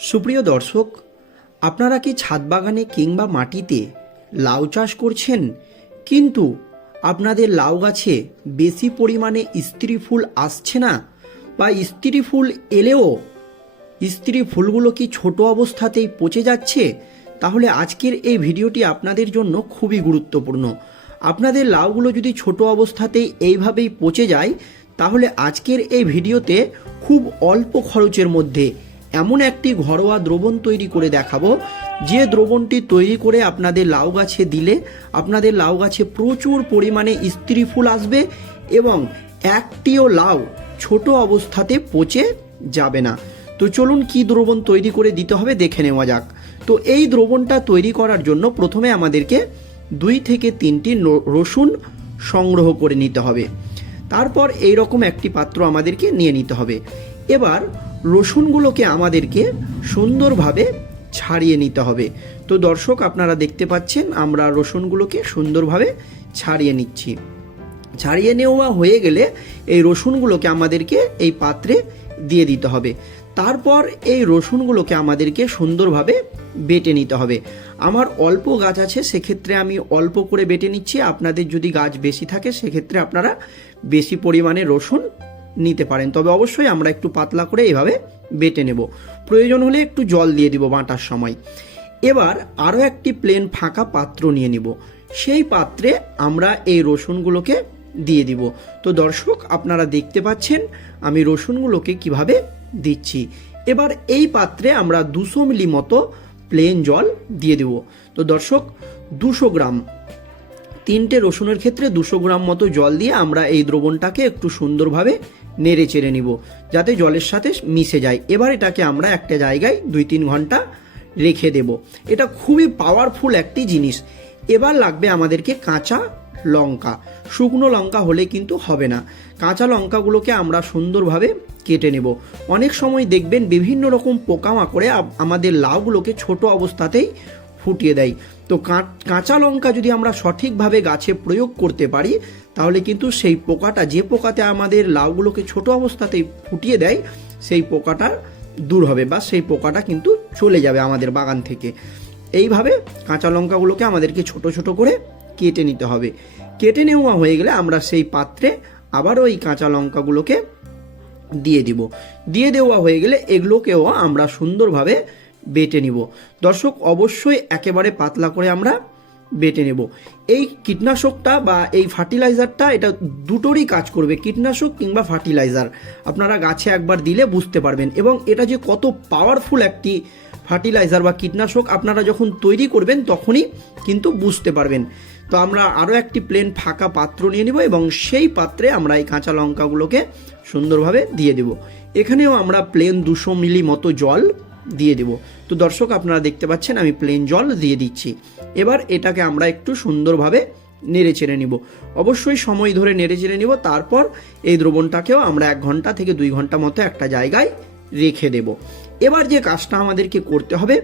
সুপ্রিয় দর্শক, আপনারা কি ছাদ বাগানে কিংবা মাটিতে লাউ চাষ করছেন? কিন্তু আপনাদের লাউ গাছে বেশি পরিমাণে স্ত্রী ফুল আসছে না বা স্ত্রী ফুল এলেও স্ত্রী ফুলগুলো কি ছোট অবস্থাতেই পচে যাচ্ছে? তাহলে আজকের এই ভিডিওটি আপনাদের জন্য খুবই গুরুত্বপূর্ণ। আপনাদের লাউগুলো যদি ছোট অবস্থাতেই এইভাবেই পচে যায়, তাহলে আজকের এই ভিডিওতে খুব অল্প খরচের মধ্যে এমন একটি ঘরোয়া দ্রবণ তৈরি করে দেখাবো। যে দ্রবণটি তৈরি করে আপনাদের লাউ গাছে দিলে আপনাদের লাউ গাছে প্রচুর পরিমাণে স্ত্রী ফুল আসবে এবং একটিও লাউ ছোট অবস্থাতে পচে যাবে না। তো চলুন কি দ্রবণ তৈরি করে দিতে হবে দেখে নেওয়া যাক। তো এই দ্রবণটা তৈরি করার জন্য প্রথমে আমাদেরকে দুই থেকে তিনটি রসুন সংগ্রহ করে নিতে হবে। তারপর এই রকম একটি পাত্র আমাদেরকে নিয়ে নিতে হবে। এবার রসুনগুলোকে আমাদেরকে সুন্দরভাবে ছাড়িয়ে নিতে হবে। তো দর্শক, আপনারা দেখতে পাচ্ছেন, আমরা রসুনগুলোকে সুন্দরভাবে ছাড়িয়ে নিচ্ছি। ছাড়িয়ে নেওয়া হয়ে গেলে এই রসুনগুলোকে আমাদেরকে এই পাত্রে দিয়ে দিতে হবে। তারপর এই রসুনগুলোকে আমাদেরকে সুন্দরভাবে বেটে নিতে হবে। আমার অল্প গাছ আছে, সেক্ষেত্রে আমি অল্প করে বেটে নিচ্ছি। আপনাদের যদি গাছ বেশি থাকে, সেক্ষেত্রে আপনারা বেশি পরিমাণে রসুন নিতে পারেন। তবে অবশ্যই আমরা একটু পাতলা করে এভাবে বেটে নেব। প্রয়োজন হলে একটু জল দিয়ে দিব বাঁটার সময়। এবার আরও একটি প্লেন ফাঁকা পাত্র নিয়ে নিব। সেই পাত্রে আমরা এই রসুনগুলোকে দিয়ে দিব। তো দর্শক, আপনারা দেখতে পাচ্ছেন আমি রসুনগুলোকে কীভাবে দিচ্ছি। এবার এই পাত্রে আমরা দুশো মিলি মতো প্লেন জল দিয়ে দেব। তো দর্শক, দুশো গ্রাম। তিনটে রসুনের ক্ষেত্রে দুশো গ্রাম মতো জল দিয়ে আমরা এই দ্রবণটাকে একটু সুন্দরভাবে নেড়ে চেড়ে নিব, যাতে জলের সাথে মিশে যায়। এবার এটাকে আমরা একটা জায়গায় দুই তিন ঘণ্টা রেখে দেব। এটা খুবই পাওয়ারফুল একটি জিনিস। এবার লাগবে আমাদেরকে কাঁচা লঙ্কা। শুকনো লঙ্কা হলে কিন্তু হবে না। কাঁচা লঙ্কাগুলোকে আমরা সুন্দরভাবে কেটে নেব। অনেক সময় দেখবেন বিভিন্ন রকম পোকামাকড়ে আমাদের লাউগুলোকে ছোট অবস্থাতেই ফুটিয়ে দেয়। তো কাঁচা লঙ্কা যদি আমরা সঠিকভাবে গাছে প্রয়োগ করতে পারি, তাহলে কিন্তু সেই পোকাটা, যে পোকাতে আমাদের লাউগুলোকে ছোট অবস্থাতেই ফুটিয়ে দেয়, সেই পোকাটা দূর হবে বা সেই পোকাটা কিন্তু চলে যাবে আমাদের বাগান থেকে। এইভাবে কাঁচা লঙ্কাগুলোকে আমাদেরকে ছোট ছোট করে কেটে নিতে হবে। কেটে নেওয়া হয়ে গেলে আমরা সেই পাত্রে আবারও এই কাঁচা লঙ্কাগুলোকে দিয়ে দিব। দিয়ে দেওয়া হয়ে গেলে এগুলোকেও আমরা সুন্দরভাবে বেটে নিব। দর্শক, অবশ্যই একেবারে পাতলা করে আমরা বেটে নেব। এই কীটনাশকটা বা এই ফার্টিলাইজারটা, এটা দুটোরই কাজ করবে, কীটনাশক কিংবা ফার্টিলাইজার। আপনারা গাছে একবার দিলে বুঝতে পারবেন এবং এটা যে কত পাওয়ারফুল একটি ফার্টিলাইজার বা কীটনাশক আপনারা যখন তৈরি করবেন, তখনই কিন্তু বুঝতে পারবেন। তো আমরা আরও একটি প্লেন ফাঁকা পাত্র নিয়ে নিব এবং সেই পাত্রে আমরা এই কাঁচা লঙ্কাগুলোকে সুন্দরভাবে দিয়ে দেব। এখানেও আমরা প্লেন দুশো মিলি মতো জল দিয়ে দেব। তো দর্শক, আপনারা দেখতে পাচ্ছেন, আমি প্লেন জল দিয়ে দিচ্ছি। এবার এটাকে আমরা একটু সুন্দরভাবে নেড়ে চেড়ে নিব। অবশ্যই সময় ধরে নেড়ে চেড়ে নিব, তারপর এই দ্রবণটাকেও আমরা এক ঘণ্টা থেকে দুই ঘণ্টা মতো একটা জায়গায় রেখে দেব। এবার যে কাজটা আমাদেরকে করতে হবে,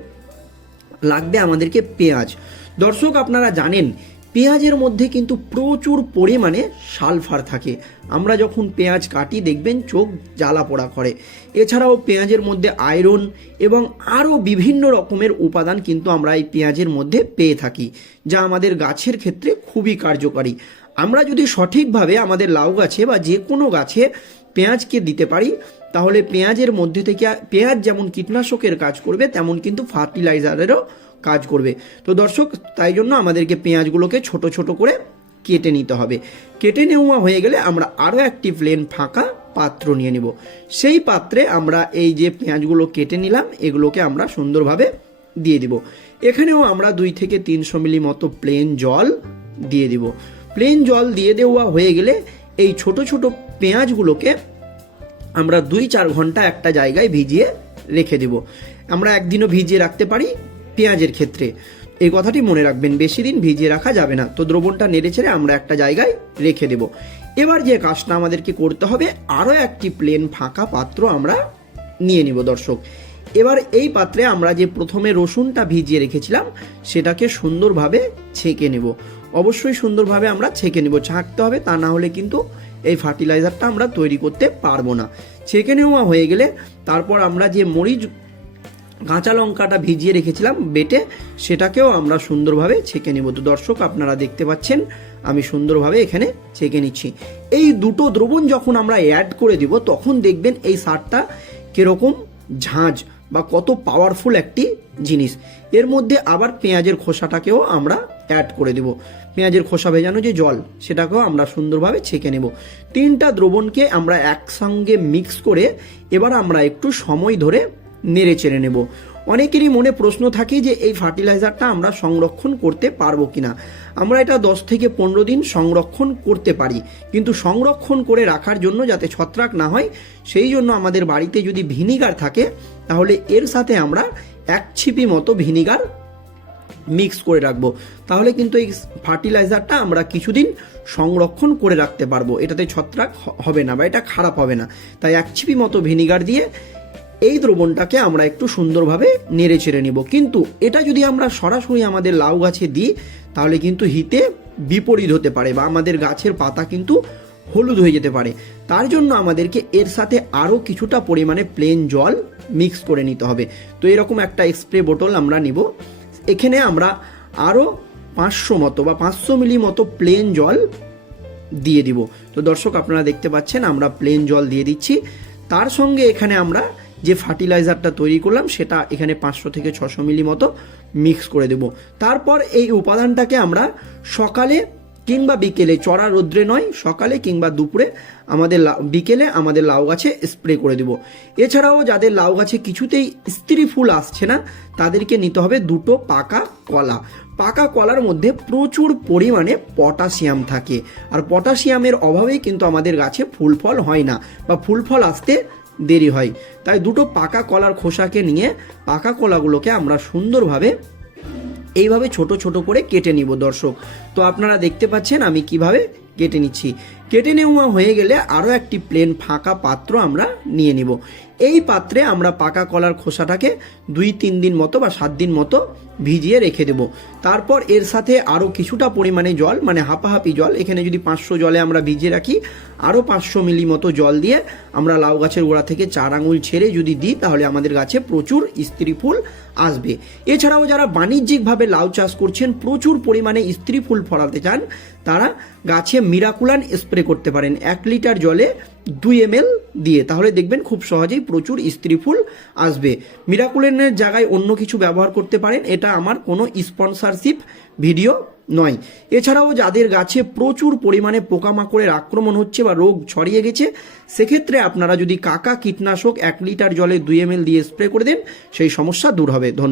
লাগবে আমাদেরকে পেঁয়াজ। দর্শক, আপনারা জানেন পেঁয়াজের মধ্যে কিন্তু প্রচুর পরিমাণে সালফার থাকে। আমরা যখন পেঁয়াজ কাটি, দেখবেন চোখ জ্বালা পোড়া করে। এছাড়াও পেঁয়াজের মধ্যে আয়রন এবং আরও বিভিন্ন রকমের উপাদান কিন্তু আমরা এই পেঁয়াজের মধ্যে পেয়ে থাকি, যা আমাদের গাছের ক্ষেত্রে খুবই কার্যকারী। আমরা যদি সঠিকভাবে আমাদের লাউ গাছে বা যে কোনো গাছে পেঁয়াজকে দিতে পারি তাহলে পেঁয়াজের মধ্যে থেকে পেঁয়াজ যেমন কীটনাশকের কাজ করবে, তেমন কিন্তু ফার্টিলাইজারেরও কাজ করবে। তো দর্শক, তাই জন্য আমাদেরকে পেঁয়াজগুলোকে ছোট ছোট করে কেটে নিতে হবে। কেটে নেওয়া হয়ে গেলে আমরা আরও একটি প্লেন ফাঁকা পাত্র নিয়ে নেব। সেই পাত্রে আমরা এই যে পেঁয়াজগুলো কেটে নিলাম, এগুলোকে আমরা সুন্দরভাবে দিয়ে দিব। এখানেও আমরা দুই থেকে তিনশো মিলি মতো প্লেন জল দিয়ে দিব। প্লেন জল দিয়ে দেওয়া হয়ে গেলে এই ছোট ছোট পেঁয়াজগুলোকে আমরা দুই চার ঘণ্টা একটা জায়গায় ভিজিয়ে রেখে দেব। আমরা একদিনও ভিজিয়ে রাখতে পারি পেঁয়াজের ক্ষেত্রে। এই কথাটি মনে রাখবেন, বেশি দিন ভিজিয়ে রাখা যাবে না। তো দ্রবণটা নেড়ে ছেড়ে আমরা একটা জায়গায় রেখে দেব। এবার যে কাজটা আমাদেরকে করতে হবে, আরও একটি প্লেন ফাঁকা পাত্র আমরা নিয়ে নিব, দর্শক। এবার এই পাত্রে আমরা যে প্রথমে রসুনটা ভিজিয়ে রেখেছিলাম, সেটাকে সুন্দরভাবে ছেঁকে নেব। অবশ্যই সুন্দরভাবে আমরা ছেঁকে নেব। ছাঁকতে হবে তা না হলে কিন্তু এই ফার্টিলাইজারটা আমরা তৈরি করতে পারব না। ছেঁকে নেওয়া হয়ে গেলে তারপর আমরা যে মরিচ, কাঁচা লঙ্কাটা ভিজিয়ে রেখেছিলাম বেটে, সেটাকেও আমরা সুন্দরভাবে ছেঁকে নেব। তো দর্শক, আপনারা দেখতে পাচ্ছেন, আমি সুন্দরভাবে এখানে ছেঁকে নিচ্ছি। এই দুটো দ্রবণ যখন আমরা অ্যাড করে দিব, তখন দেখবেন এই সারটা কীরকম ঝাঁঝ বা কত পাওয়ারফুল একটি জিনিস। এর মধ্যে আবার পেঁয়াজের খোসাটাকেও আমরা অ্যাড করে দেব। পেঁয়াজের খোসা ভেজানো যে জল, সেটাকেও আমরা সুন্দরভাবে ছেঁকে নেব। তিনটা দ্রবণকে আমরা একসঙ্গে মিক্স করে এবার আমরা একটু সময় ধরে নেড়ে চেড়ে নেব। অনেকেরই মনে প্রশ্ন থাকে যে এই ফার্টিলাইজারটা আমরা সংরক্ষণ করতে পারব কিনা। আমরা এটা দশ থেকে পনেরো দিন সংরক্ষণ করতে পারি, কিন্তু সংরক্ষণ করে রাখার জন্য যাতে ছত্রাক না হয়, সেই জন্য আমাদের বাড়িতে যদি ভিনিগার থাকে, তাহলে এর সাথে আমরা এক ছিপি মতো ভিনিগার মিক্স করে রাখব। তাহলে কিন্তু এই ফার্টিলাইজারটা আমরা কিছুদিন সংরক্ষণ করে রাখতে পারব। এটাতে ছত্রাক হবে না বা এটা খারাপ হবে না। তাই এক ছিপি মতো ভিনিগার দিয়ে এই দ্রবণটাকে আমরা একটু সুন্দরভাবে নেড়ে ছেড়ে নিব। কিন্তু এটা যদি আমরা সরাসরি আমাদের লাউ গাছে দিই, তাহলে কিন্তু হিতে বিপরীত হতে পারে বা আমাদের গাছের পাতা কিন্তু হলুদ হয়ে যেতে পারে। তার জন্য আমাদেরকে এর সাথে আরও কিছুটা পরিমাণে প্লেন জল মিক্স করে নিতে হবে। তো এরকম একটা স্প্রে বোতল আমরা নিব। এখানে আমরা আরও পাঁচশো মতো বা পাঁচশো মিলি মতো প্লেন জল দিয়ে দিব। তো দর্শক, আপনারা দেখতে পাচ্ছেন আমরা প্লেন জল দিয়ে দিচ্ছি। তার সঙ্গে এখানে আমরা যে ফার্টিলাইজারটা তৈরি করলাম, সেটা এখানে পাঁচশো থেকে ছশো মিলি মতো মিক্স করে দেব। তারপর এই উপাদানটাকে আমরা সকালে কিংবা বিকেলে, চড়া রোদ্রে নয়, সকালে কিংবা দুপুরে আমাদের বিকেলে আমাদের লাউ গাছে স্প্রে করে দেব। এছাড়াও যাদের লাউ গাছে কিছুতেই স্ত্রী ফুল আসছে না, তাদেরকে নিতে হবে দুটো পাকা কলা। পাকা কলার মধ্যে প্রচুর পরিমাণে পটাশিয়াম থাকে। আর পটাশিয়ামের অভাবেই কিন্তু আমাদের গাছে ফুল ফল হয় না, বা ফুল ফল আসতে দেরি হয়। তাই দুটো পাকা কলার খোসাকে নিয়ে পাকা কলাগুলোকে আমরা সুন্দরভাবে এইভাবে ছোট ছোট করে কেটে নিব দর্শক। তো আপনারা দেখতে পাচ্ছেন আমি কীভাবে কেটে নিচ্ছি। কেটে নেওয়া হয়ে গেলে আরও একটি প্লেন ফাঁকা পাত্র আমরা নিয়ে নিব। এই পাত্রে আমরা পাকা কলার খোসাটাকে দুই, তিন দিন মতো বা সাত দিন মতো ভিজিয়ে রেখে দেব। তারপর এর সাথে আরও কিছুটা পরিমাণে জল মানে হাঁপাহাপি জল, এখানে যদি পাঁচশো জলে আমরা ভিজিয়ে রাখি আরও পাঁচশো মিলি মতো জল দিয়ে আমরা লাউ গাছের গোড়া থেকে চার আঙুল ছেড়ে যদি দিই, তাহলে আমাদের গাছে প্রচুর স্ত্রী ফুল আসবে। এছাড়াও যারা বাণিজ্যিকভাবে লাউ চাষ করছেন, প্রচুর পরিমাণে স্ত্রী ফুল ফলাতে চান, তারা গাছে মিরাকুলান স্প্রে করতে পারেন। এক লিটার জলে দুই এম দিয়ে। তাহলে দেখবেন খুব সহজেই প্রচুর স্ত্রী ফুল আসবে। মিরাকুলানের জায়গায় অন্য কিছু ব্যবহার করতে পারেন। এটা আমার কোনো স্পন্সরশিপ ভিডিও নয়। এছাড়াও যাদের গাছে প্রচুর পরিমাণে পোকামাকড়ের আক্রমণ হচ্ছে বা রোগ ছড়িয়ে গেছে, সেক্ষেত্রে আপনারা যদি কাকা কীটনাশক এক লিটার জলে দুই এম দিয়ে স্প্রে করে দেন, সেই সমস্যা দূর হবে। ধন্যবাদ।